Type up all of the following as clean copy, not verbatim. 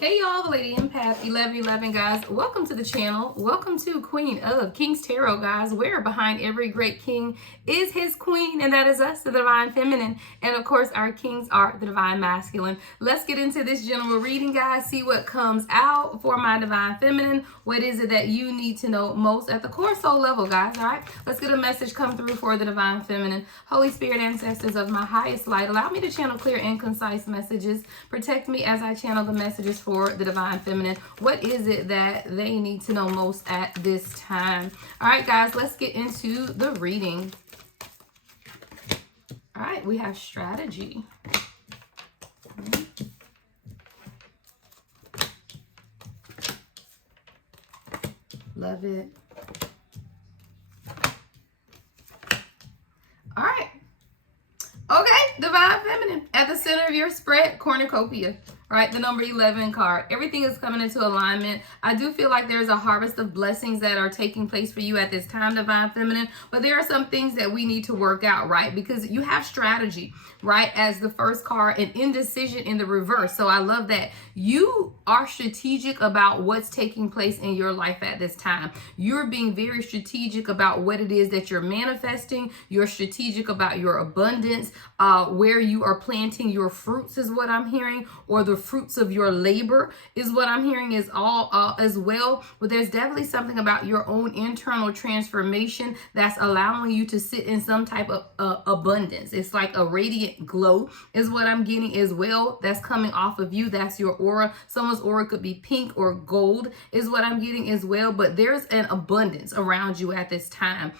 Hey y'all, the Lady Empath 1111 guys. Welcome to the channel. Welcome to Queen of Kings Tarot, guys, where behind every great king is his queen, and that is us, the Divine Feminine. And of course, our kings are the Divine Masculine. Let's get into this general reading, guys. See what comes out for my Divine Feminine. What is it that you need to know most at the core soul level, guys? All right, let's get a message come through for the Divine Feminine. Holy Spirit, ancestors of my highest light, allow me to channel clear and concise messages. Protect me as I channel the messages for the Divine Feminine. What is it that they need to know most at this time? All right, guys, let's get into the reading. All right, we have strategy. Love it. All right. Okay, Divine Feminine. At the center of your spread, cornucopia. Right, the number 11 card. Everything is coming into alignment. I do feel like there's a harvest of blessings that are taking place for you at this time, Divine Feminine. But there are some things that we need to work out, right? Because you have strategy, right, as the first card, and indecision in the reverse. So I love that. You are strategic about what's taking place in your life at this time. You're being very strategic about what it is that you're manifesting. You're strategic about your abundance, where you are planting your fruits is what I'm hearing, or the fruits of your labor is what I'm hearing is all as well. But there's definitely something about your own internal transformation that's allowing you to sit in some type of abundance. It's like a radiant glow is what I'm getting as well. That's coming off of you. That's your aura. Someone's aura could be pink or gold is what I'm getting as well. But there's an abundance around you at this time.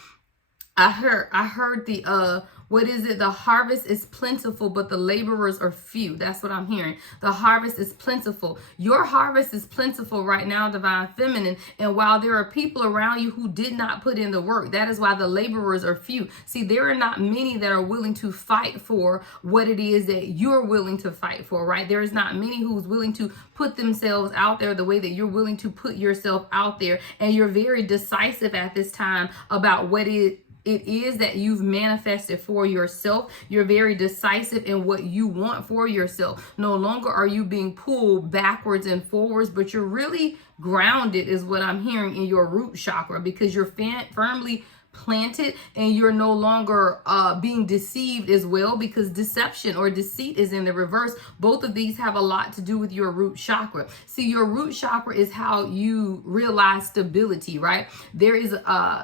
I heard the what is it? The harvest is plentiful, but the laborers are few. That's what I'm hearing. The harvest is plentiful. Your harvest is plentiful right now, Divine Feminine. And while there are people around you who did not put in the work, that is why the laborers are few. See, there are not many that are willing to fight for what it is that you're willing to fight for, right? There is not many who's willing to put themselves out there the way that you're willing to put yourself out there. And you're very decisive at this time about what it is that you've manifested for yourself. You're very decisive in what you want for yourself. No longer are you being pulled backwards and forwards, but you're really grounded is what I'm hearing in your root chakra, because you're firmly planted and you're no longer being deceived as well, because deception or deceit is in the reverse. Both of these have a lot to do with your root chakra. See, your root chakra is how you realize stability, right? There is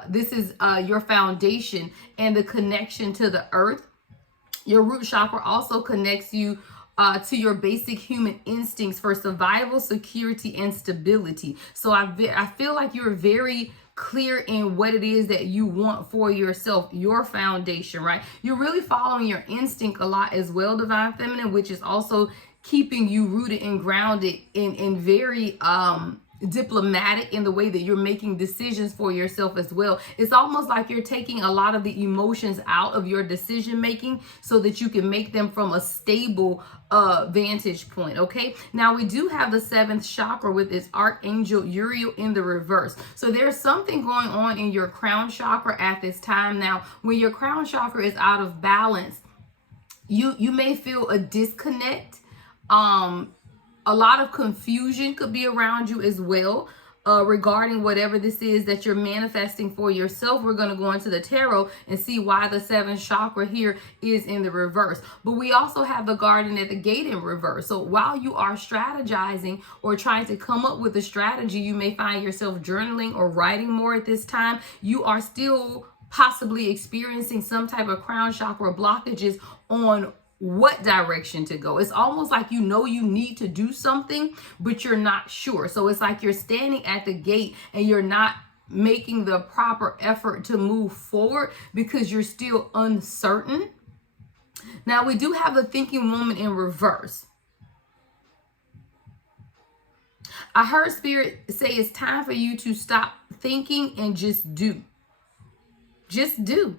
this is your foundation and the connection to the earth. Your root chakra also connects you to your basic human instincts for survival, security, and stability. So I feel like you're very clear in what it is that you want for yourself, your foundation, right? You're really following your instinct a lot as well, Divine Feminine, which is also keeping you rooted and grounded in very diplomatic in the way that you're making decisions for yourself as well. It's almost like you're taking a lot of the emotions out of your decision making so that you can make them from a stable vantage point. Okay, now we do have the 7th chakra with its Archangel Uriel in the reverse. So there's something going on in your crown chakra at this time. Now, when your crown chakra is out of balance, you may feel a disconnect. A lot of confusion could be around you as well regarding whatever this is that you're manifesting for yourself. We're going to go into the tarot and see why the 7th chakra here is in the reverse. But we also have the Garden at the Gate in reverse. So while you are strategizing or trying to come up with a strategy, you may find yourself journaling or writing more at this time. You are still possibly experiencing some type of crown chakra blockages on what direction to go. It's almost like you know you need to do something, but you're not sure. So it's like you're standing at the gate and you're not making the proper effort to move forward because you're still uncertain. Now, we do have the Thinking Woman in reverse. I heard Spirit say it's time for you to stop thinking and just do. Just do.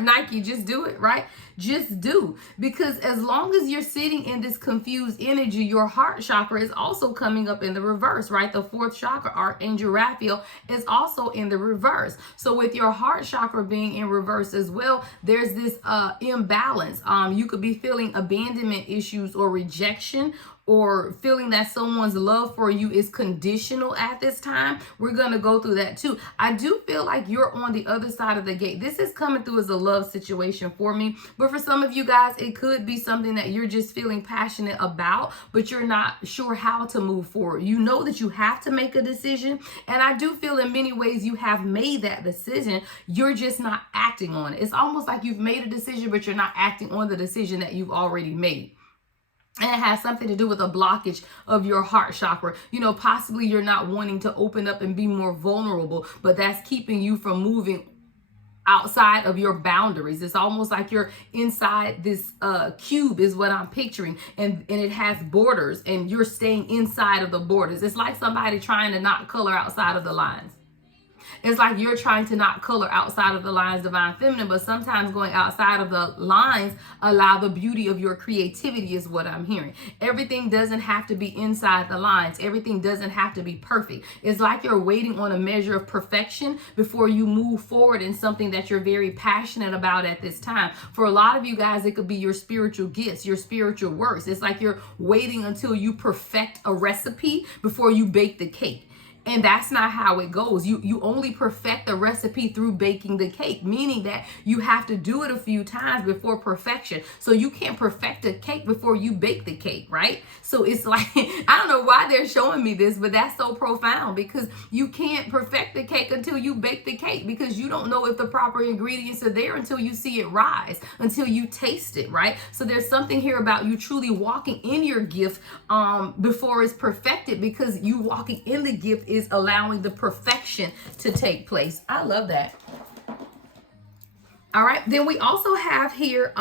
Nike, just do it, right? Just do. Because as long as you're sitting in this confused energy, your heart chakra is also coming up in the reverse, right? The 4th chakra, Archangel Raphael, is also in the reverse. So with your heart chakra being in reverse as well, there's this imbalance. You could be feeling abandonment issues or rejection or feeling that someone's love for you is conditional at this time. We're going to go through that too. I do feel like you're on the other side of the gate. This is coming through as a love situation for me. But for some of you guys, it could be something that you're just feeling passionate about, but you're not sure how to move forward. You know that you have to make a decision. And I do feel in many ways you have made that decision. You're just not acting on it. It's almost like you've made a decision, but you're not acting on the decision that you've already made. And it has something to do with a blockage of your heart chakra. You know, possibly you're not wanting to open up and be more vulnerable, but that's keeping you from moving outside of your boundaries. It's almost like you're inside this cube is what I'm picturing, and it has borders, and you're staying inside of the borders. It's like somebody trying to not color outside of the lines. It's like you're trying to not color outside of the lines, Divine Feminine, but sometimes going outside of the lines allow the beauty of your creativity is what I'm hearing. Everything doesn't have to be inside the lines. Everything doesn't have to be perfect. It's like you're waiting on a measure of perfection before you move forward in something that you're very passionate about at this time. For a lot of you guys, it could be your spiritual gifts, your spiritual works. It's like you're waiting until you perfect a recipe before you bake the cake. And that's not how it goes. You only perfect the recipe through baking the cake, meaning that you have to do it a few times before perfection. So you can't perfect a cake before you bake the cake, right? So it's like, I don't know why they're showing me this, but that's so profound, because you can't perfect the cake until you bake the cake, because you don't know if the proper ingredients are there until you see it rise, until you taste it, right? So there's something here about you truly walking in your gift before it's perfected, because you walking in the gift is allowing the perfection to take place. I love that. All right. Then we also have here,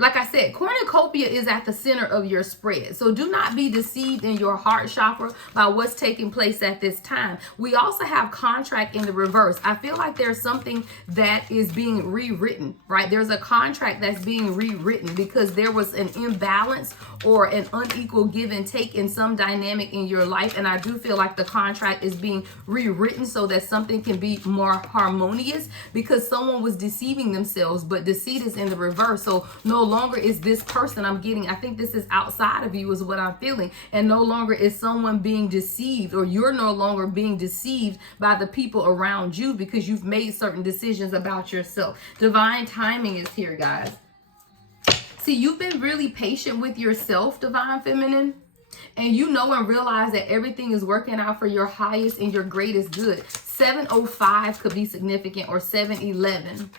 like I said, cornucopia is at the center of your spread. So do not be deceived in your heart chakra by what's taking place at this time. We also have contract in the reverse. I feel like there's something that is being rewritten, right? There's a contract that's being rewritten because there was an imbalance or an unequal give and take in some dynamic in your life. And I do feel like the contract is being rewritten so that something can be more harmonious, because someone was deceiving themselves, but deceit is in the reverse. So no longer is this person I'm getting, I think this is outside of you is what I'm feeling, and no longer is someone being deceived, or you're no longer being deceived by the people around you, because you've made certain decisions about yourself. Divine timing is here, guys. See, you've been really patient with yourself, Divine Feminine, and you know and realize that everything is working out for your highest and your greatest good. 705 could be significant, or 711.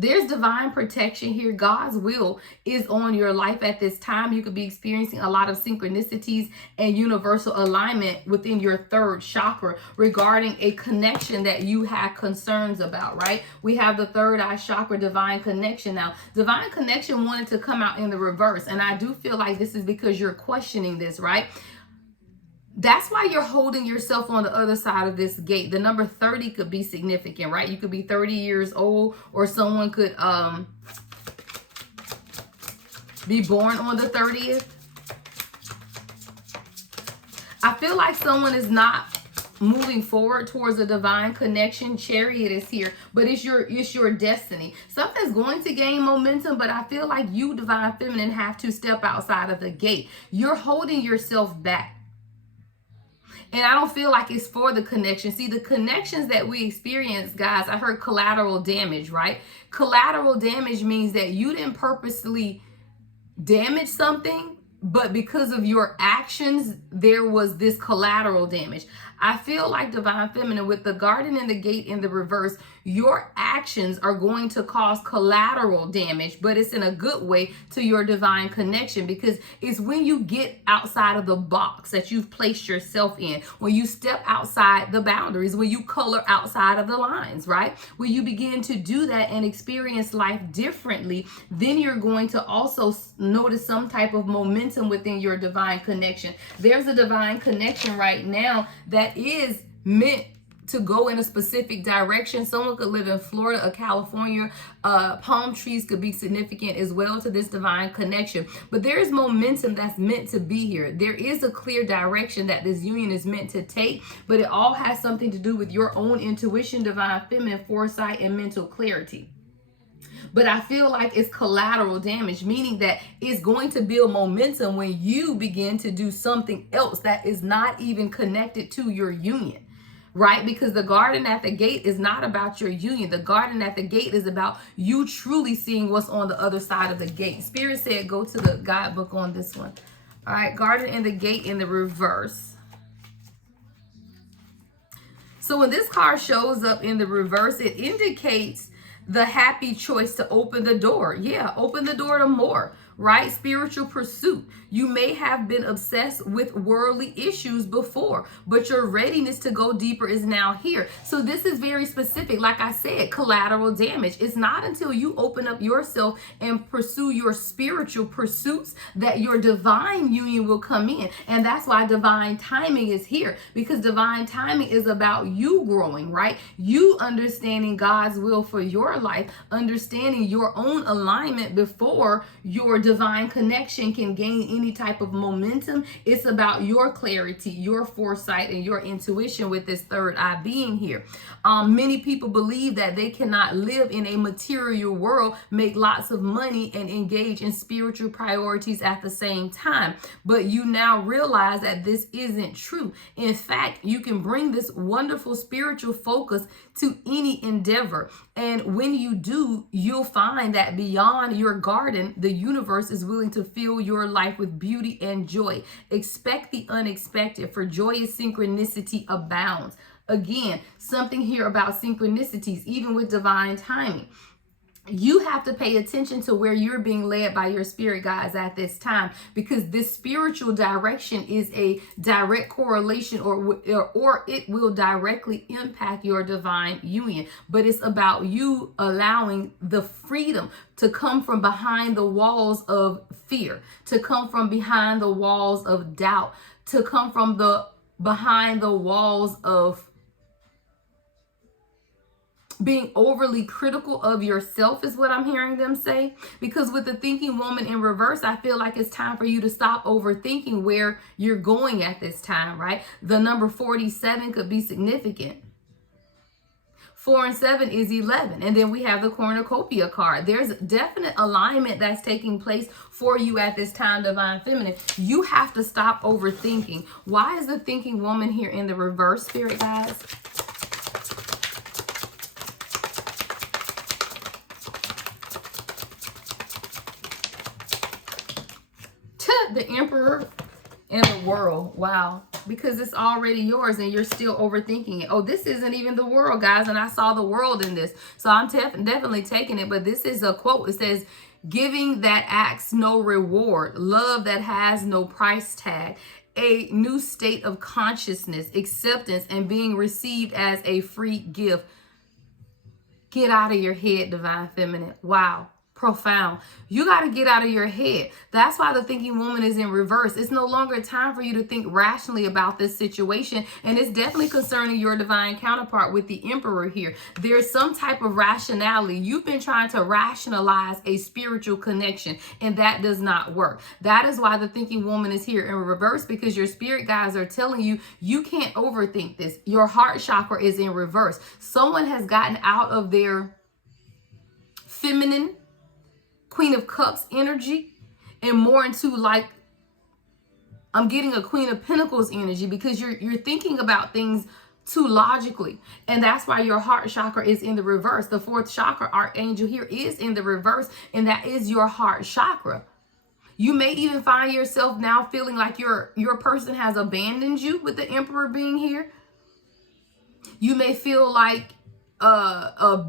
There's divine protection here. God's will is on your life at this time. You could be experiencing a lot of synchronicities and universal alignment within your third chakra regarding a connection that you had concerns about, right? We have the third eye chakra, divine connection. Now, divine connection wanted to come out in the reverse. And I do feel like this is because you're questioning this, right? That's why you're holding yourself on the other side of this gate. The number 30 could be significant, right? You could be 30 years old, or someone could be born on the 30th. I feel like someone is not moving forward towards a divine connection. Chariot is here, but it's your destiny. Something's going to gain momentum, but I feel like you, Divine Feminine, have to step outside of the gate. You're holding yourself back. And I don't feel like it's for the connection. See, the connections that we experience, guys, I heard collateral damage, right? Collateral damage means that you didn't purposely damage something, but because of your actions, there was this collateral damage. I feel like, Divine Feminine, with the garden and the gate in the reverse, your actions are going to cause collateral damage, but it's in a good way to your divine connection, because it's when you get outside of the box that you've placed yourself in, when you step outside the boundaries, when you color outside of the lines, right? When you begin to do that and experience life differently, then you're going to also notice some type of momentum within your divine connection. There's a divine connection right now that is meant to go in a specific direction. Someone could live in Florida or California. Palm trees could be significant as well to this divine connection. But there is momentum that's meant to be here. There is a clear direction that this union is meant to take, but it all has something to do with your own intuition, Divine Feminine, foresight, and mental clarity. But I feel like it's collateral damage, meaning that it's going to build momentum when you begin to do something else that is not even connected to your union. Right? Because the garden at the gate is not about your union. The garden at the gate is about you truly seeing what's on the other side of the gate. Spirit said go to the guidebook on this one. All right, garden and the gate in the reverse. So when this card shows up in the reverse, it indicates the happy choice to open the door. Yeah, open the door to more, right? Spiritual pursuit. You may have been obsessed with worldly issues before, but your readiness to go deeper is now here. So this is very specific. Like I said, collateral damage. It's not until you open up yourself and pursue your spiritual pursuits that your divine union will come in. And that's why divine timing is here, because divine timing is about you growing, right? You understanding God's will for your life, understanding your own alignment before your divine connection can gain any type of momentum. It's about your clarity, your foresight, and your intuition with this third eye being here. Many people believe that they cannot live in a material world, make lots of money, and engage in spiritual priorities at the same time. But you now realize that this isn't true. In fact, you can bring this wonderful spiritual focus to any endeavor. And when you do, you'll find that beyond your garden, the universe is willing to fill your life with beauty and joy. Expect the unexpected, for joyous synchronicity abounds. Again, something here about synchronicities, even with divine timing. You have to pay attention to where you're being led by your spirit guides at this time, because this spiritual direction is a direct correlation or it will directly impact your divine union. But it's about you allowing the freedom to come from behind the walls of fear, to come from behind the walls of doubt, to come from behind the walls of being overly critical of yourself, is what I'm hearing them say. Because with the thinking woman in reverse, I feel like it's time for you to stop overthinking where you're going at this time, right? The number 47 could be significant. 4 and 7 is 11. And then we have the cornucopia card. There's definite alignment that's taking place for you at this time, divine feminine. You have to stop overthinking. Why is the thinking woman here in the reverse, spirit guys? The Emperor and the World. Wow. Because it's already yours and you're still overthinking it. Oh, this isn't even the World, guys. And I saw the World in this. So I'm definitely taking it. But this is a quote. It says, giving that asks no reward, love that has no price tag, a new state of consciousness, acceptance, and being received as a free gift. Get out of your head, divine feminine. Wow. Profound. You got to get out of your head. That's why the thinking woman is in reverse. It's no longer time for you to think rationally about this situation. And it's definitely concerning your divine counterpart with the Emperor here. There's some type of rationality. You've been trying to rationalize a spiritual connection, and that does not work. That is why the thinking woman is here in reverse, because your spirit guides are telling you, you can't overthink this. Your heart chakra is in reverse. Someone has gotten out of their feminine Queen of Cups energy and more into, like, I'm getting a Queen of Pentacles energy, because you're thinking about things too logically. And that's why your heart chakra is in the reverse. The fourth chakra archangel here is in the reverse, and that is your heart chakra. You may even find yourself now feeling like your person has abandoned you with the Emperor being here. You may feel like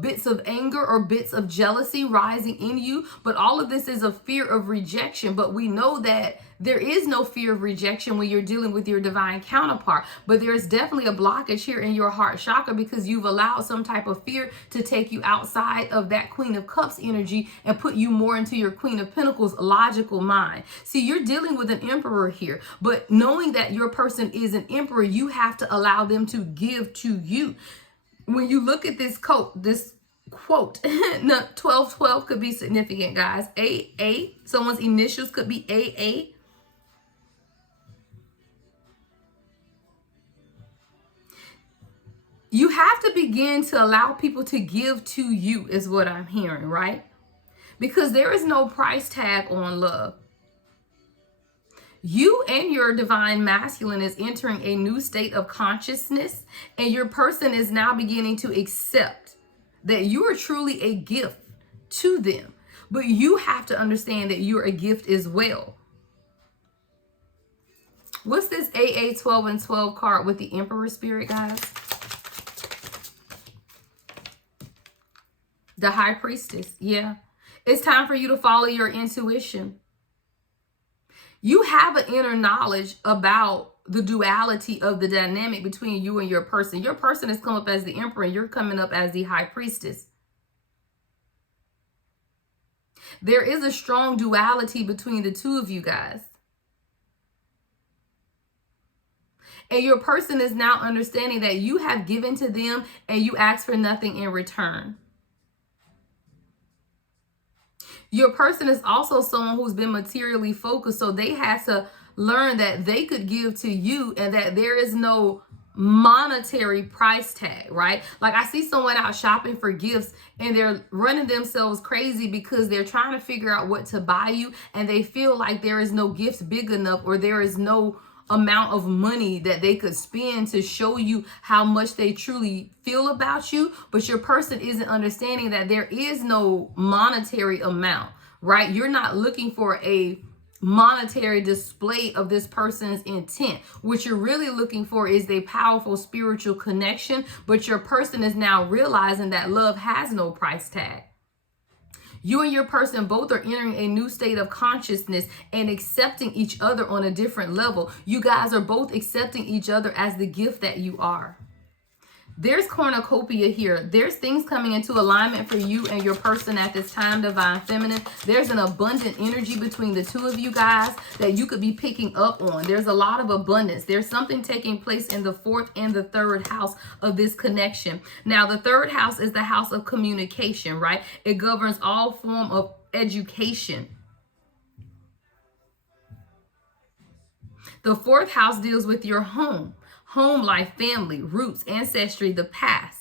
bits of anger or bits of jealousy rising in you, but all of this is a fear of rejection. But we know that there is no fear of rejection when you're dealing with your divine counterpart, but there's definitely a blockage here in your heart chakra, because you've allowed some type of fear to take you outside of that Queen of Cups energy and put you more into your Queen of Pentacles logical mind. See, you're dealing with an Emperor here, but knowing that your person is an Emperor, you have to allow them to give to you. When you look at this quote, no, 1212 could be significant, guys. AA, someone's initials could be AA. You have to begin to allow people to give to you, is what I'm hearing, right? because there is no price tag on love. You and your divine masculine is entering a new state of consciousness, and your person is now beginning to accept that you are truly a gift to them. But you have to understand that you're a gift as well. What's this AA 12 and 12 card with the Emperor spirit, guys? The High Priestess. Yeah. It's time for you to follow your intuition. You have an inner knowledge about the duality of the dynamic between you and your person. Your person has come up as the Emperor, and you're coming up as the High Priestess. There is a strong duality between the two of you guys. And your person is now understanding that you have given to them and you ask for nothing in return. Your person is also someone who's been materially focused, so they had to learn that they could give to you and that there is no monetary price tag, right? Like I see someone out shopping for gifts and they're running themselves crazy because they're trying to figure out what to buy you, and they feel like there is no gift big enough, or there is no amount of money that they could spend to show you how much they truly feel about you. But your person isn't understanding that there is no monetary amount, right? You're not looking for a monetary display of this person's intent. What you're really looking for is a powerful spiritual connection, but your person is now realizing that love has no price tag. You and your person both are entering a new state of consciousness and accepting each other on a different level. You guys are both accepting each other as the gift that you are. There's cornucopia here. There's things coming into alignment for you and your person at this time, divine feminine. There's an abundant energy between the two of you guys that you could be picking up on. There's a lot of abundance. There's something taking place in the 4th and the 3rd house of this connection. Now, the 3rd house is the house of communication, right? It governs all form of education. The 4th house deals with your home life, family, roots, ancestry, the past.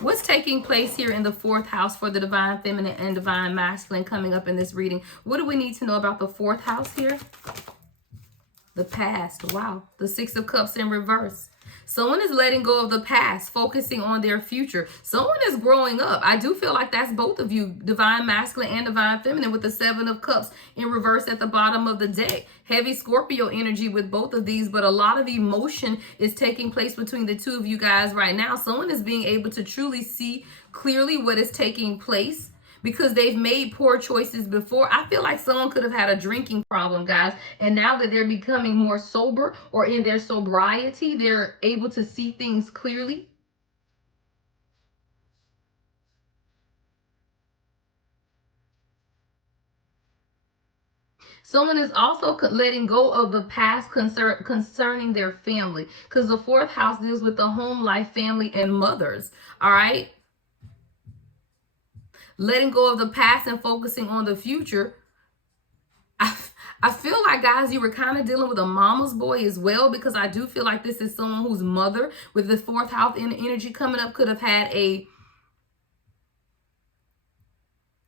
What's taking place here in the 4th house for the divine feminine and divine masculine coming up in this reading? What do we need to know about the 4th house here? The past. Wow. The 6 of Cups in reverse. Someone is letting go of the past, focusing on their future. Someone is growing up. I do feel like that's both of you, divine masculine and divine feminine, with the 7 of Cups in reverse at the bottom of the deck. Heavy Scorpio energy with both of these, but a lot of emotion is taking place between the two of you guys right now. Someone is being able to truly see clearly what is taking place, because they've made poor choices before. I feel like someone could have had a drinking problem, guys, and now that they're becoming more sober, or in their sobriety, they're able to see things clearly. Someone is also letting go of the past concerning their family, because the 4th house deals with the home life, family, and mothers, all right? Letting go of the past and focusing on the future. I feel like, guys, you were kind of dealing with a mama's boy as well, because I do feel like this is someone whose mother, with the 4th house energy coming up, could have had a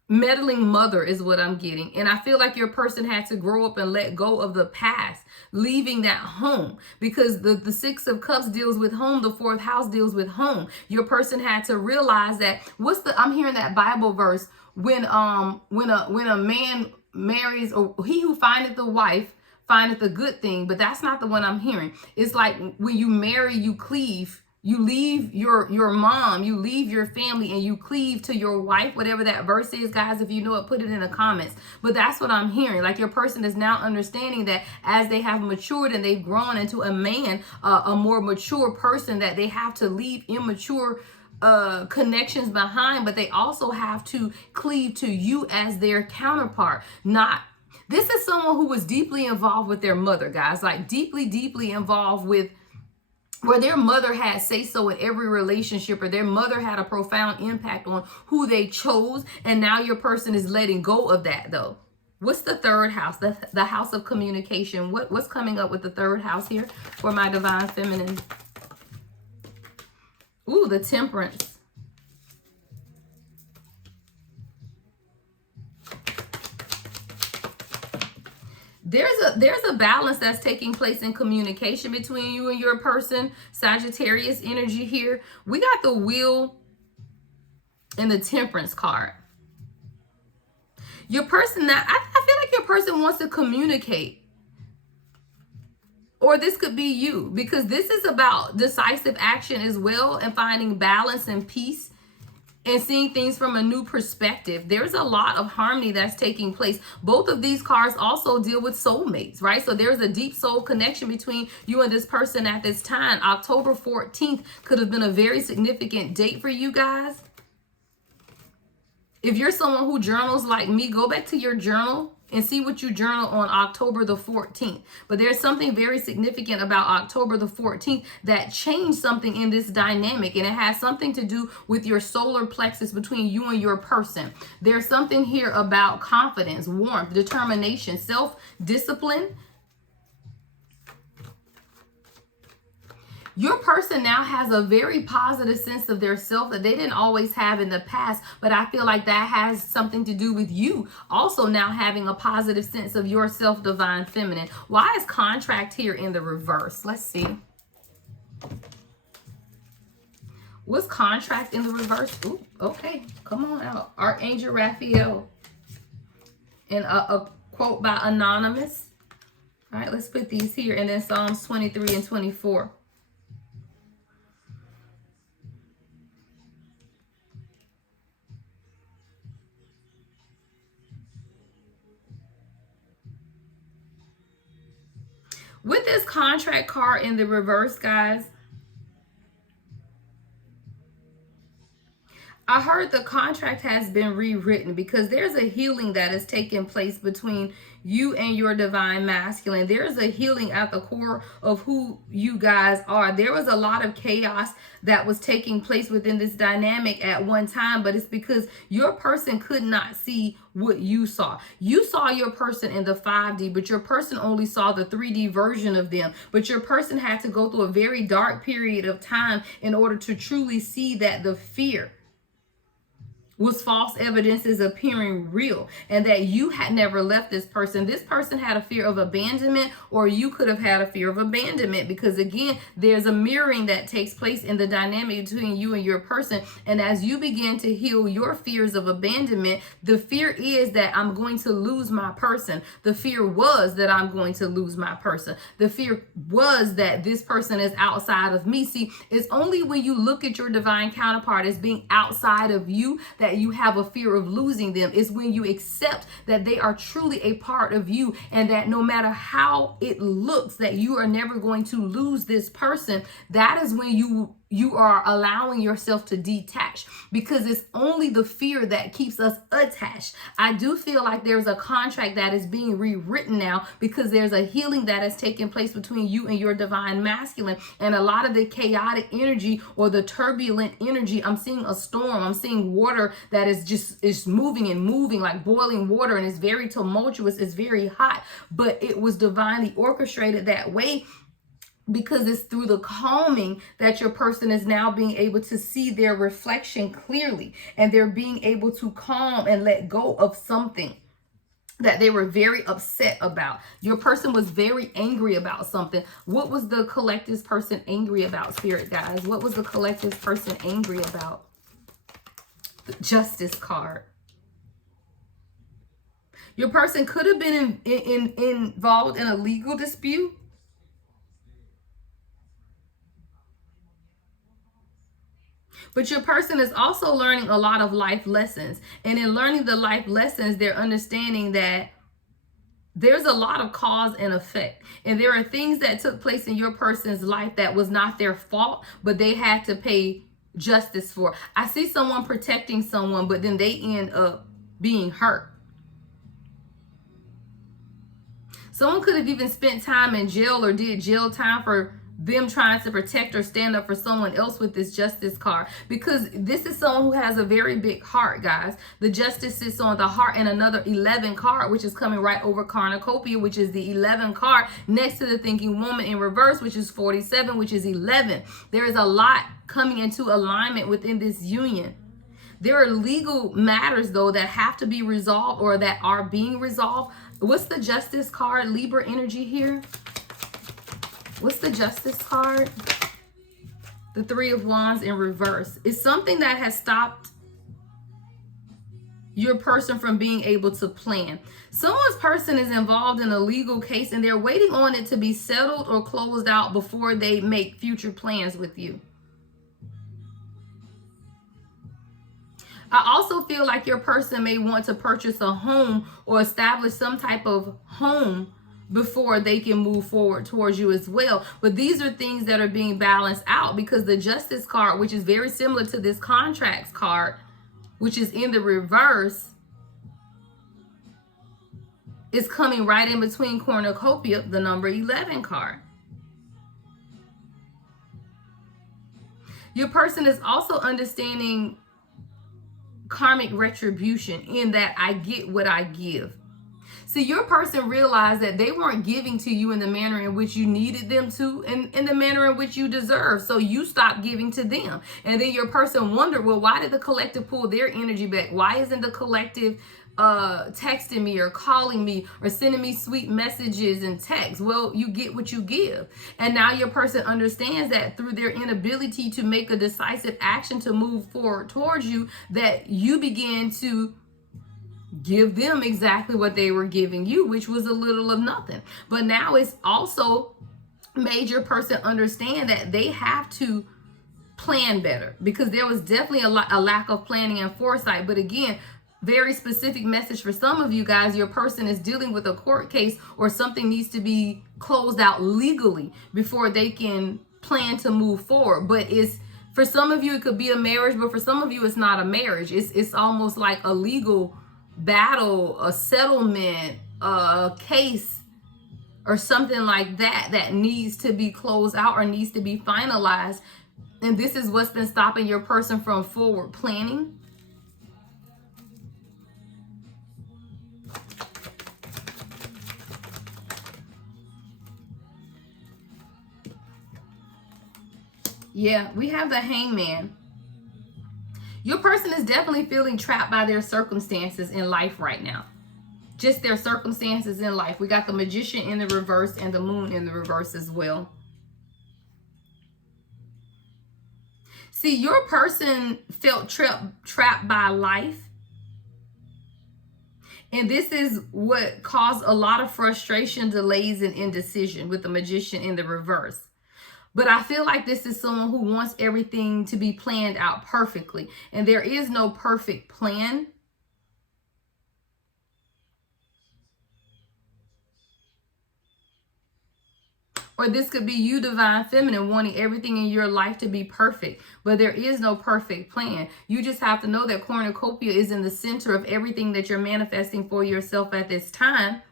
meddling mother is what I'm getting. And I feel like your person had to grow up and let go of the past, leaving that home, because the 6 of Cups deals with home. The 4th house deals with home. Your person had to realize that I'm hearing that Bible verse, when a man marries, or he who findeth the wife findeth a good thing, but that's not the one I'm hearing. It's like when you marry, you cleave. You leave your mom, you leave your family, and you cleave to your wife, whatever that verse is, guys. If you know it, put it in the comments. But that's what I'm hearing. Like, your person is now understanding that as they have matured and they've grown into a man, a more mature person, that they have to leave immature connections behind, but they also have to cleave to you as their counterpart. This is someone who was deeply involved with their mother, guys. Like, deeply involved with, where their mother had say-so in every relationship, or their mother had a profound impact on who they chose. And now your person is letting go of that, though. What's the 3rd house? The house of communication. What's coming up with the 3rd house here for my divine feminine? Ooh, the Temperance. There's a balance that's taking place in communication between you and your person. Sagittarius energy here. We got the Wheel and the Temperance card. Your person, now I feel like your person wants to communicate. Or this could be you, because this is about decisive action as well, and finding balance and peace and seeing things from a new perspective. There's a lot of harmony that's taking place. Both of these cards also deal with soulmates, right? So there's a deep soul connection between you and this person at this time. October 14th could have been a very significant date for you guys. If you're someone who journals like me, go back to your journal and see what you journal on October the 14th. But there's something very significant about October the 14th that changed something in this dynamic, and it has something to do with your solar plexus between you and your person. There's something here about confidence, warmth, determination, self-discipline. Your person now has a very positive sense of their self that they didn't always have in the past, but I feel like that has something to do with you also now having a positive sense of yourself, divine feminine. Why is contract here in the reverse? Let's see. What's contract in the reverse? Ooh, okay, come on out. Archangel Raphael. And a quote by Anonymous. All right, let's put these here. And then Psalms 23 and 24. With this contract card in the reverse, guys, I heard the contract has been rewritten because there's a healing that is taking place between you and your divine masculine. There's a healing at the core of who you guys are. There was a lot of chaos that was taking place within this dynamic at one time, but it's because your person could not see what you saw. You saw your person in the 5D, but your person only saw the 3D version of them. But your person had to go through a very dark period of time in order to truly see that the fear was false evidence is appearing real, and that you had never left this person. This person had a fear of abandonment, or you could have had a fear of abandonment, because again, there's a mirroring that takes place in the dynamic between you and your person. And as you begin to heal your fears of abandonment, the fear is that I'm going to lose my person. The fear was that I'm going to lose my person. The fear was that this person is outside of me. See, it's only when you look at your divine counterpart as being outside of you that you have a fear of losing them. Is when you accept that they are truly a part of you, and that no matter how it looks, that you are never going to lose this person. That is when you are allowing yourself to detach, because it's only the fear that keeps us attached. I do feel like there's a contract that is being rewritten now, because there's a healing that has taken place between you and your divine masculine. And a lot of the chaotic energy or the turbulent energy, I'm seeing a storm, I'm seeing water that is moving and moving like boiling water, and it's very tumultuous, it's very hot, but it was divinely orchestrated that way, because it's through the calming that your person is now being able to see their reflection clearly, and they're being able to calm and let go of something that they were very upset about. Your person was very angry about something. What was the collective's person angry about, spirit guys? What was the collective's person angry about? The Justice card. Your person could have been involved in a legal dispute. But your person is also learning a lot of life lessons. And in learning the life lessons, they're understanding that there's a lot of cause and effect. And there are things that took place in your person's life that was not their fault, but they had to pay justice for. I see someone protecting someone, but then they end up being hurt. Someone could have even spent time in jail or did jail time for them trying to protect or stand up for someone else with this Justice card, because this is someone who has a very big heart, guys. The Justice sits on the heart, and another 11 card, which is coming right over cornucopia, which is the 11 card next to the Thinking Woman in reverse, which is 47, which is 11. There is a lot coming into alignment within this union. There are legal matters, though, that have to be resolved or that are being resolved. What's the Justice card? Libra energy here. What's the Justice card? The Three of Wands in reverse. It's something that has stopped your person from being able to plan. Someone's person is involved in a legal case and they're waiting on it to be settled or closed out before they make future plans with you. I also feel like your person may want to purchase a home or establish some type of home before they can move forward towards you as well. But these are things that are being balanced out, because the Justice card, which is very similar to this Contracts card, which is in the reverse, is coming right in between cornucopia, the number 11 card. Your person is also understanding karmic retribution, in that I get what I give. See, your person realized that they weren't giving to you in the manner in which you needed them to, and in the manner in which you deserve. So you stopped giving to them. And then your person wondered, well, why did the collective pull their energy back? Why isn't the collective texting me or calling me or sending me sweet messages and texts? Well, you get what you give. And now your person understands that through their inability to make a decisive action to move forward towards you, that you begin to give them exactly what they were giving you, which was a little of nothing. But now it's also made your person understand that they have to plan better, because there was definitely a lack of planning and foresight. But again, very specific message for some of you guys. Your person is dealing with a court case, or something needs to be closed out legally before they can plan to move forward. But it's, for some of you, it could be a marriage, but for some of you, it's not a marriage. It's almost like a legal battle, a settlement, a case, or something like that, that needs to be closed out or needs to be finalized. And this is what's been stopping your person from forward planning. Yeah, we have the Hangman. Your person is definitely feeling trapped by their circumstances in life right now. Just their circumstances in life. We got the Magician in the reverse and the Moon in the reverse as well. See, your person felt trapped by life. And this is what caused a lot of frustration, delays, and indecision with the Magician in the reverse. But I feel like this is someone who wants everything to be planned out perfectly. And there is no perfect plan. Or this could be you, Divine Feminine, wanting everything in your life to be perfect. But there is no perfect plan. You just have to know that cornucopia is in the center of everything that you're manifesting for yourself at this time.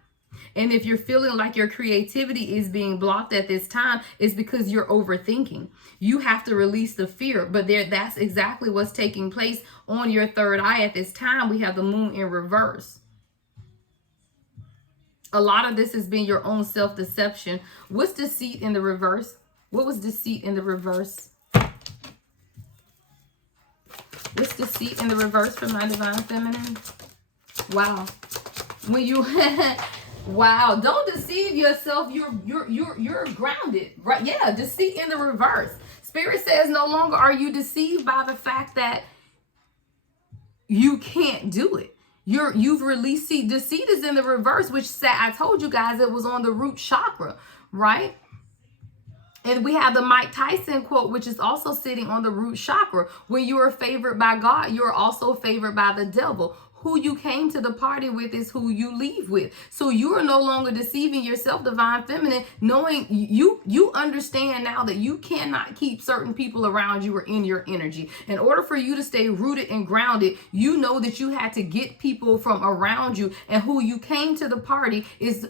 And if you're feeling like your creativity is being blocked at this time, it's because you're overthinking. You have to release the fear. But that's exactly what's taking place on your third eye at this time. We have the Moon in reverse. A lot of this has been your own self-deception. What's deceit in the reverse? What was deceit in the reverse? What's deceit in the reverse for my Divine Feminine? Wow. When you... Wow, don't deceive yourself. You're grounded, right? Yeah, deceit in the reverse. Spirit says no longer are you deceived by the fact that you can't do it. You've released deceit. Deceit is in the reverse, which said, I told you guys it was on the root chakra, right? And we have the Mike Tyson quote, which is also sitting on the root chakra. When you are favored by God, you are also favored by the devil. who you came to the party with is who you leave with. So you are no longer deceiving yourself, divine feminine, knowing you understand now that you cannot keep certain people around you or in your energy. In order for you to stay rooted and grounded, you know that you had to get people from around you, and who you came to the party is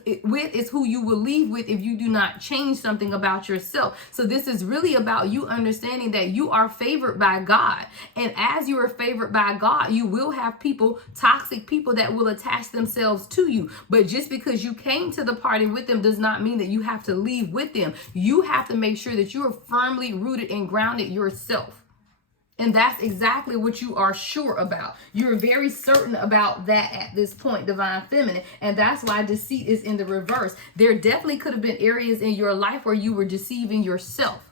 who you will leave with if you do not change something about yourself. So this is really about you understanding that you are favored by God. And as you are favored by God, you will have people, toxic people, that will attach themselves to you. But just because you came to the party with them does not mean that you have to leave with them. You have to make sure that you are firmly rooted and grounded yourself. And that's exactly what you are sure about. You're very certain about that at this point, divine feminine. And that's why deceit is in the reverse. There definitely could have been areas in your life where you were deceiving yourself.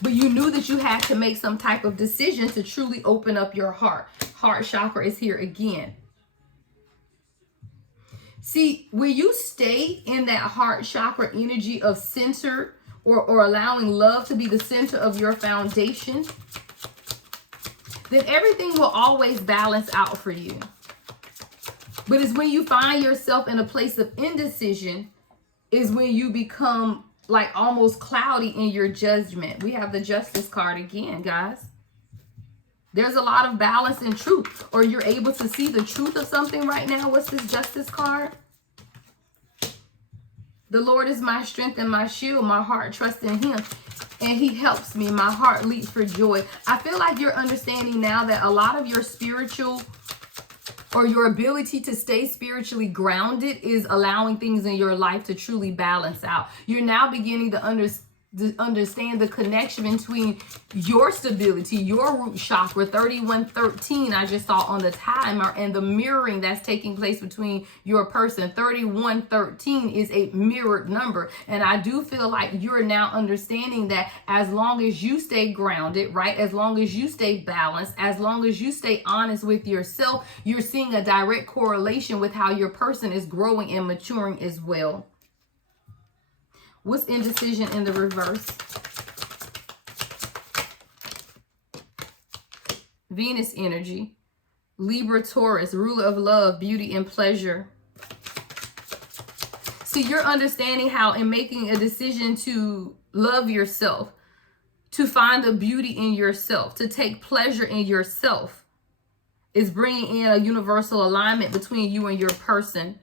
But you knew that you had to make some type of decision to truly open up your heart. Heart chakra is here again. See, when you stay in that heart chakra energy of center, or allowing love to be the center of your foundation, then everything will always balance out for you. But it's when you find yourself in a place of indecision is when you become like almost cloudy in your judgment. We have the Justice card again, guys. There's a lot of balance and truth, or you're able to see the truth of something right now. What's this Justice card? The Lord is my strength and my shield. My heart trusts in him, and he helps me. My heart leaps for joy. I feel like you're understanding now that a lot of your spiritual, or your ability to stay spiritually grounded, is allowing things in your life to truly balance out. You're now beginning to understand the connection between your stability, your root chakra, 3113, I just saw on the timer, and the mirroring that's taking place between your person. 3113 is a mirrored number. And I do feel like you're now understanding that as long as you stay grounded, right? As long as you stay balanced, as long as you stay honest with yourself, you're seeing a direct correlation with how your person is growing and maturing as well. What's indecision in the reverse? Venus energy. Libra, Taurus, ruler of love, beauty, and pleasure. See, you're understanding how in making a decision to love yourself, to find the beauty in yourself, to take pleasure in yourself, is bringing in a universal alignment between you and your person.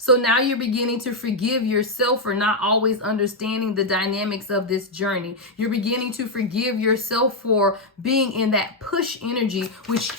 So now you're beginning to forgive yourself for not always understanding the dynamics of this journey. You're beginning to forgive yourself for being in that push energy, which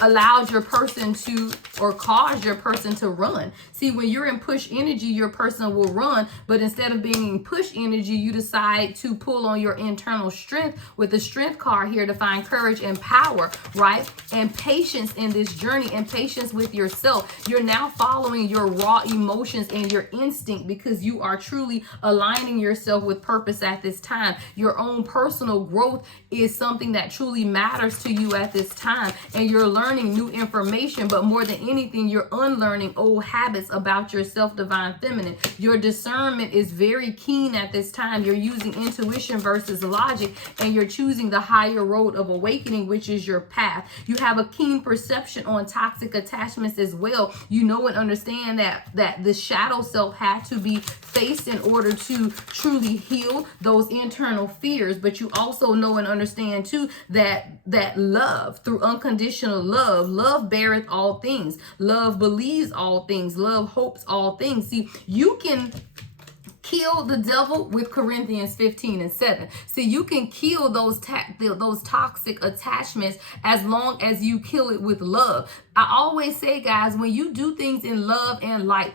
allowed your person to, or caused your person to run. See, when you're in push energy, your person will run, but instead of being in push energy, you decide to pull on your internal strength with the strength card here to find courage and power, right? And patience in this journey, and patience with yourself. You're now following your raw emotions and your instinct because you are truly aligning yourself with purpose at this time. Your own personal growth is something that truly matters to you at this time, and you're learning new information, but more than anything, you're unlearning old habits about yourself, divine feminine. Your discernment is very keen at this time. You're using intuition versus logic, and you're choosing the higher road of awakening, which is your path. You have a keen perception on toxic attachments as well. You know and understand that the shadow self had to be faced in order to truly heal those internal fears. But you also know and understand too that love, through unconditional love beareth all things. Love believes all things. Love hopes all things. See, you can kill the devil with Corinthians 15:7. See, you can kill those toxic attachments as long as you kill it with love. I always say, guys, when you do things in love and light,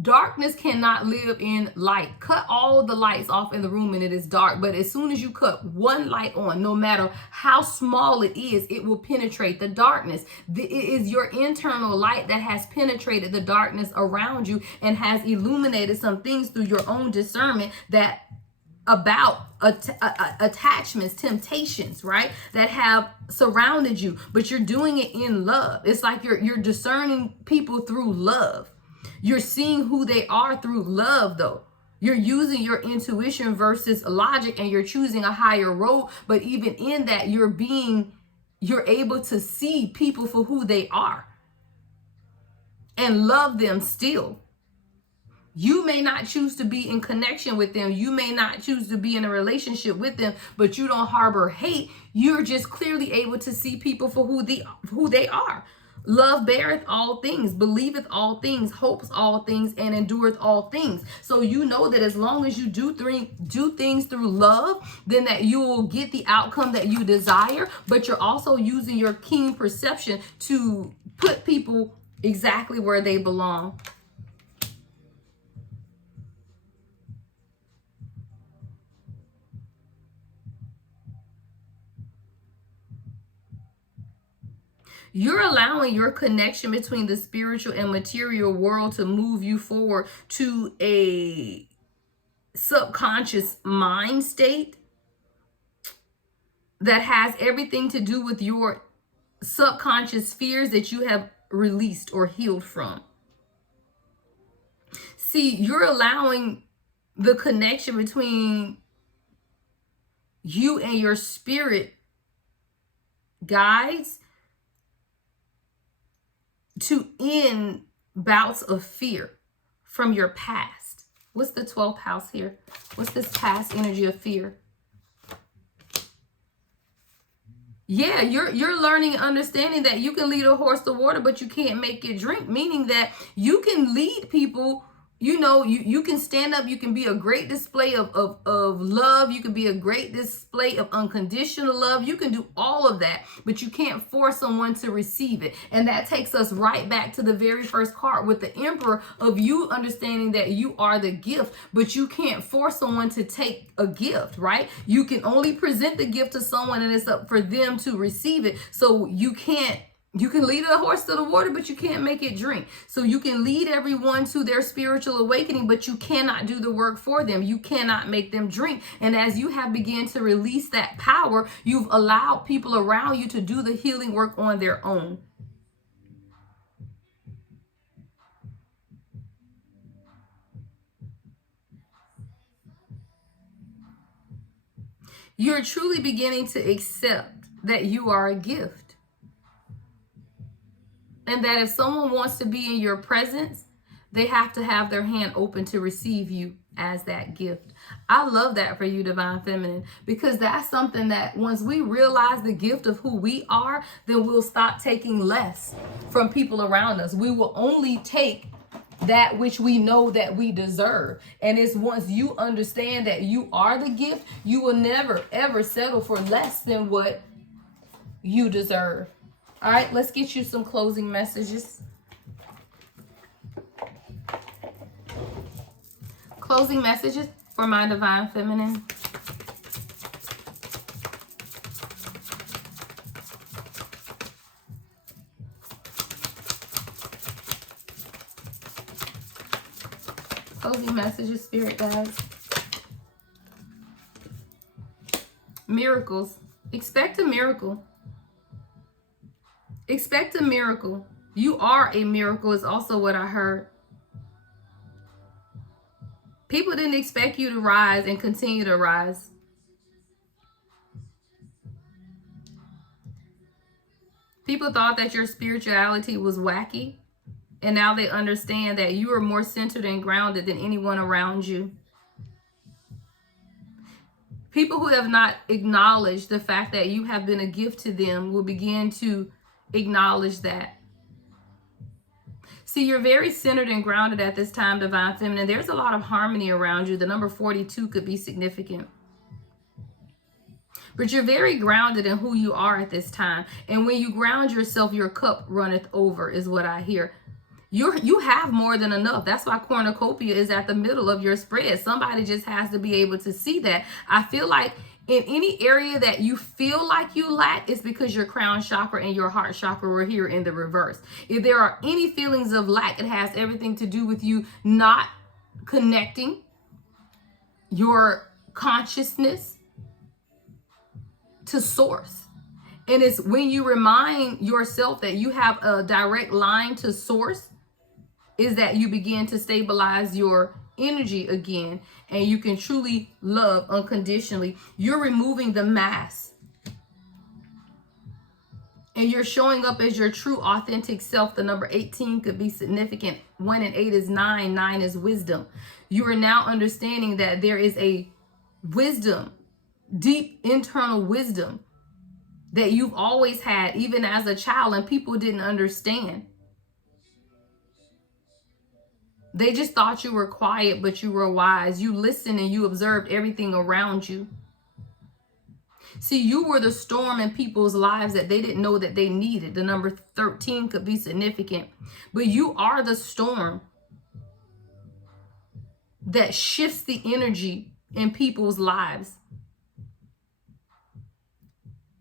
darkness cannot live in light. Cut all the lights off in the room and it is dark. But as soon as you cut one light on, no matter how small it is, it will penetrate the darkness. It is your internal light that has penetrated the darkness around you and has illuminated some things through your own discernment that about attachments, temptations, right, that have surrounded you. But you're doing it in love. It's like you're discerning people through love. You're seeing who they are through love, though. You're using your intuition versus logic, and you're choosing a higher road. But even in that, you're being you're able to see people for who they are and love them still. You may not choose to be in connection with them. You may not choose to be in a relationship with them, but you don't harbor hate. You're just clearly able to see people for who they are. Love beareth all things, believeth all things, hopes all things, and endureth all things. So you know that as long as you do things through love, then that you will get the outcome that you desire, but you're also using your keen perception to put people exactly where they belong. You're allowing your connection between the spiritual and material world to move you forward to a subconscious mind state that has everything to do with your subconscious fears that you have released or healed from. See, you're allowing the connection between you and your spirit guides to end bouts of fear from your past. What's the 12th house here? What's this past energy of fear? Yeah, you're learning and understanding that you can lead a horse to water, but you can't make it drink, meaning that you can lead people. You know, you can stand up, you can be a great display of love, you can be a great display of unconditional love, you can do all of that, but you can't force someone to receive it. And that takes us right back to the very first card with the Emperor, of you understanding that you are the gift, but you can't force someone to take a gift, right? You can only present the gift to someone and it's up for them to receive it. So you can lead a horse to the water, but you can't make it drink. So you can lead everyone to their spiritual awakening, but you cannot do the work for them. You cannot make them drink. And as you have begun to release that power, you've allowed people around you to do the healing work on their own. You're truly beginning to accept that you are a gift. And that if someone wants to be in your presence, they have to have their hand open to receive you as that gift. I love that for you, Divine Feminine, because that's something that once we realize the gift of who we are, then we'll stop taking less from people around us. We will only take that which we know that we deserve. And it's once you understand that you are the gift, you will never, ever settle for less than what you deserve. All right, let's get you some closing messages. Closing messages for my Divine Feminine. Closing messages, Spirit guides. Miracles. Expect a miracle. Expect a miracle. You are a miracle is also what I heard. People didn't expect you to rise and continue to rise. People thought that your spirituality was wacky, and now they understand that you are more centered and grounded than anyone around you. People who have not acknowledged the fact that you have been a gift to them will begin to acknowledge that. See, you're very centered and grounded at this time, Divine Feminine. There's a lot of harmony around you. The number 42 could be significant. But you're very grounded in who you are at this time. And when you ground yourself, your cup runneth over, is what I hear. You have more than enough. That's why cornucopia is at the middle of your spread. Somebody just has to be able to see that. I feel like in any area that you feel like you lack, it's because your crown chakra and your heart chakra were here in the reverse. If there are any feelings of lack, it has everything to do with you not connecting your consciousness to source. And it's when you remind yourself that you have a direct line to source, is that you begin to stabilize your energy again, and you can truly love unconditionally. You're removing the mask and you're showing up as your true authentic self. The number 18 could be significant. 1 and 8 is 9. 9 is wisdom. You are now understanding that there is a wisdom, deep internal wisdom that you've always had, even as a child, and people didn't understand. They just thought you were quiet, but you were wise. You listened and you observed everything around you. See, you were the storm in people's lives that they didn't know that they needed. The number 13 could be significant, but you are the storm that shifts the energy in people's lives.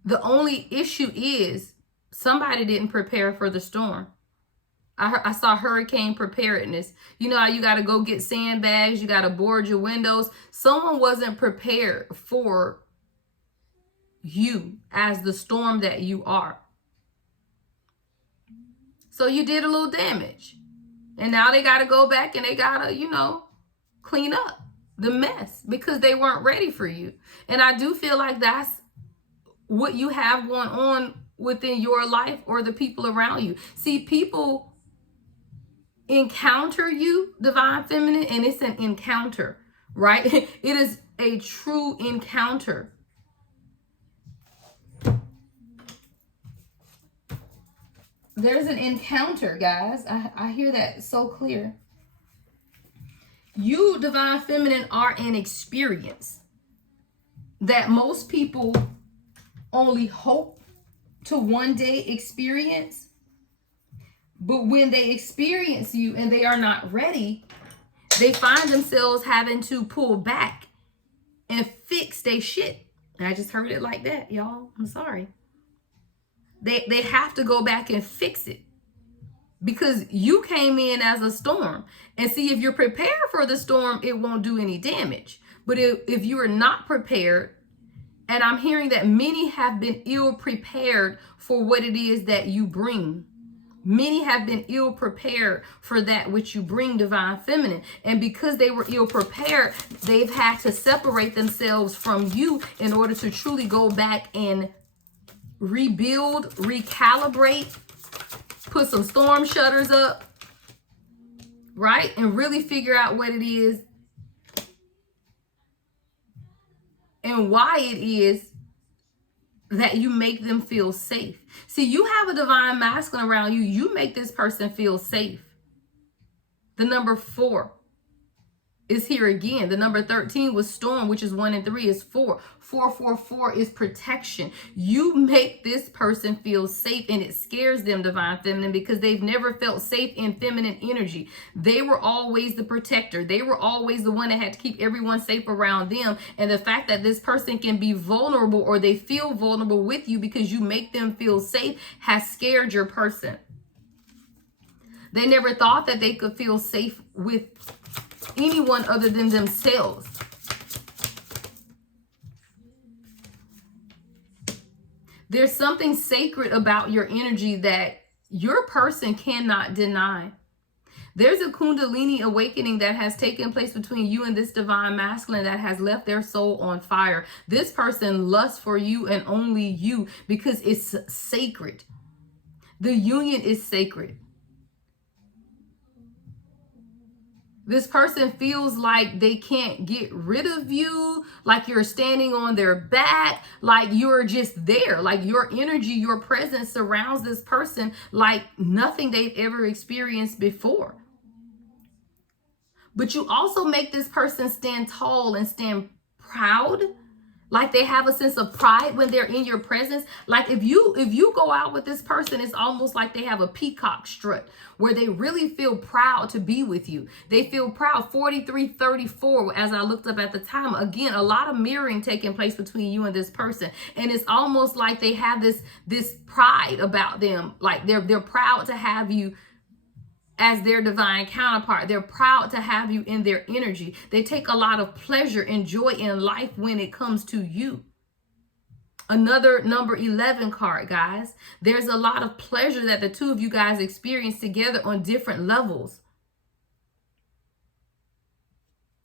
The only issue is somebody didn't prepare for the storm. I saw hurricane preparedness. You know how you got to go get sandbags, you got to board your windows. Someone wasn't prepared for you as the storm that you are. So you did a little damage. And now they got to go back and they got to, clean up the mess because they weren't ready for you. And I do feel like that's what you have going on within your life or the people around you. See, people encounter you, divine feminine, and it's an encounter, right? It is a true encounter. There's an encounter, guys. I hear that so clear. You, divine feminine, are an experience that most people only hope to one day experience. But when they experience you and they are not ready, they find themselves having to pull back and fix their shit. And I just heard it like that, y'all. I'm sorry. They have to go back and fix it because you came in as a storm. And see, if you're prepared for the storm, it won't do any damage. But if you are not prepared, and I'm hearing that many have been ill prepared for what it is that you bring. Many have been ill prepared for that which you bring, divine feminine. And because they were ill prepared, they've had to separate themselves from you in order to truly go back and rebuild, recalibrate, put some storm shutters up, right? And really figure out what it is and why it is that you make them feel safe. See, you have a divine masculine around you. You make this person feel safe. The number 4 is here again. The number 13 was storm, which is 1 and 3 is 4. 4 is protection. You make this person feel safe, and it scares them, divine feminine, because they've never felt safe in feminine energy. They were always the protector. They were always the one that had to keep everyone safe around them. And the fact that this person can be vulnerable, or they feel vulnerable with you because you make them feel safe, has scared your person. They never thought that they could feel safe with anyone other than themselves. There's something sacred about your energy that your person cannot deny. There's a Kundalini awakening that has taken place between you and this divine masculine that has left their soul on fire. This person lusts for you and only you because it's sacred. The union is sacred. This person feels like they can't get rid of you, like you're standing on their back, like you're just there, like your energy, your presence surrounds this person like nothing they've ever experienced before. But you also make this person stand tall and stand proud, like they have a sense of pride when they're in your presence. Like if you go out with this person, it's almost like they have a peacock strut where they really feel proud to be with you. They feel proud. 4334, as I looked up at the time. Again, a lot of mirroring taking place between you and this person. And it's almost like they have this pride about them. Like they're proud to have you as their divine counterpart. They're proud to have you in their energy. They take a lot of pleasure and joy in life when it comes to you. Another number 11 card, guys. There's a lot of pleasure that the two of you guys experience together on different levels.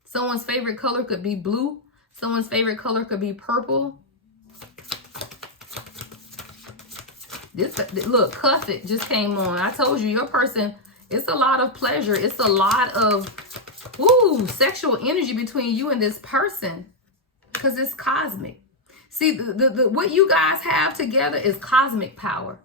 Someone's favorite color could be blue. Someone's favorite color could be purple. This, look, cuff it just came on. I told you, your person, it's a lot of pleasure. It's a lot of, sexual energy between you and this person, because it's cosmic. See, what you guys have together is cosmic power.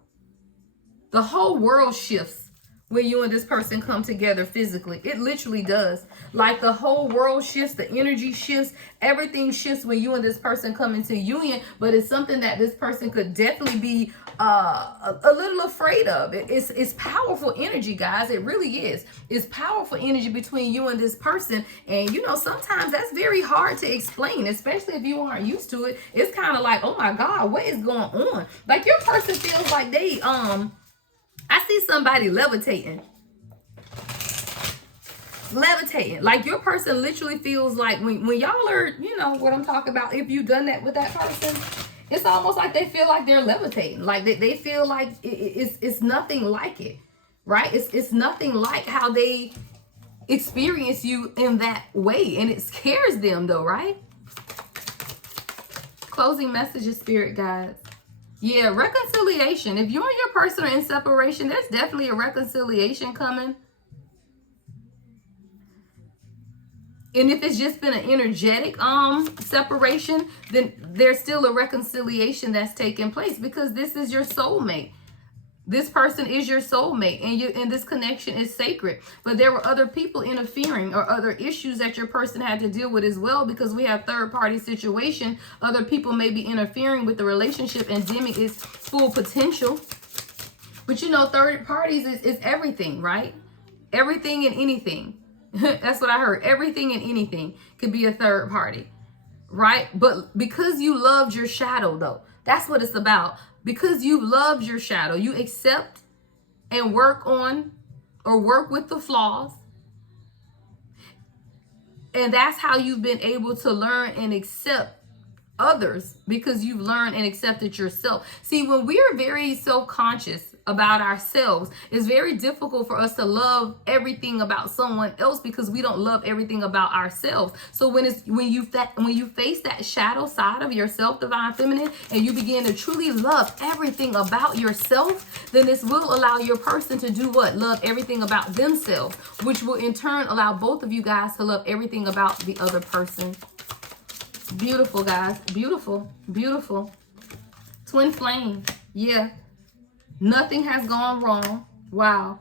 The whole world shifts when you and this person come together physically. It literally does. Like the whole world shifts, the energy shifts, everything shifts when you and this person come into union. But it's something that this person could definitely be a little afraid of. It's powerful energy, guys. It really is. It's powerful energy between you and this person. And you know, sometimes that's very hard to explain, especially if you aren't used to it. It's kind of like, oh my God, what is going on? Like your person feels like they I see somebody levitating. Levitating. Like your person literally feels like when y'all are, you know what I'm talking about, if you've done that with that person, it's almost like they feel like they're levitating. Like they feel like it's nothing like it, right? It's nothing like how they experience you in that way. And it scares them though, right? Closing messages, spirit guides. Yeah, reconciliation. If you and your person are in separation, there's definitely a reconciliation coming. And if it's just been an energetic separation, then there's still a reconciliation that's taking place, because this is your soulmate. This person is your soulmate, and this connection is sacred. But there were other people interfering, or other issues that your person had to deal with as well, because we have third-party situation. Other people may be interfering with the relationship and dimming its full potential. But you know, third parties is everything, right? Everything and anything. That's what I heard. Everything and anything could be a third party, right? But because you loved your shadow, though, that's what it's about. Because you loved your shadow, you accept and work on or work with the flaws. And that's how you've been able to learn and accept others, because you've learned and accepted yourself. See, when we're very self-conscious about ourselves, it's very difficult for us to love everything about someone else, because we don't love everything about ourselves. So when you face that shadow side of yourself, divine feminine, and you begin to truly love everything about yourself, then this will allow your person to do what? Love everything about themselves, which will in turn allow both of you guys to love everything about the other person. Beautiful, guys. Beautiful. Beautiful. Twin flame. Yeah. Nothing has gone wrong. Wow.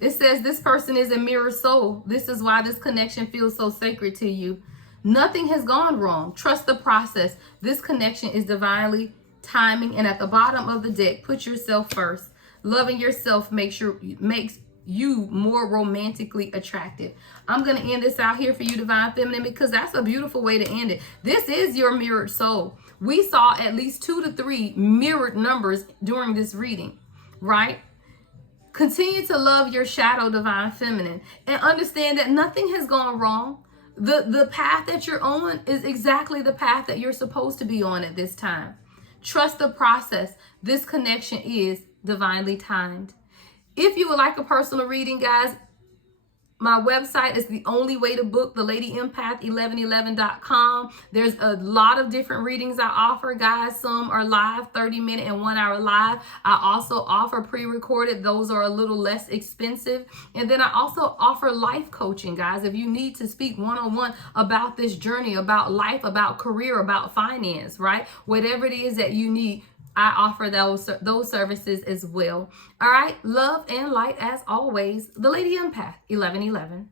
It says this person is a mirror soul. This is why this connection feels so sacred to you. Nothing has gone wrong. Trust the process. This connection is divinely timing. And at the bottom of the deck, put yourself first. Loving yourself makes you more romantically attractive. I'm going to end this out here for you, divine feminine, because that's a beautiful way to end it. This is your mirrored soul. We saw at least 2 to 3 mirrored numbers during this reading, right? Continue to love your shadow, divine feminine, and understand that nothing has gone wrong. The path that you're on is exactly the path that you're supposed to be on at this time. Trust the process. This connection is divinely timed. If you would like a personal reading, guys, my website is the only way to book, thelady1111.com. There's a lot of different readings I offer, guys. Some are live, 30-minute and 1-hour live. I also offer pre-recorded. Those are a little less expensive. And then I also offer life coaching, guys. If you need to speak one-on-one about this journey, about life, about career, about finance, right? Whatever it is that you need, I offer those services as well. All right. Love and light as always. The Lady Empath 1111.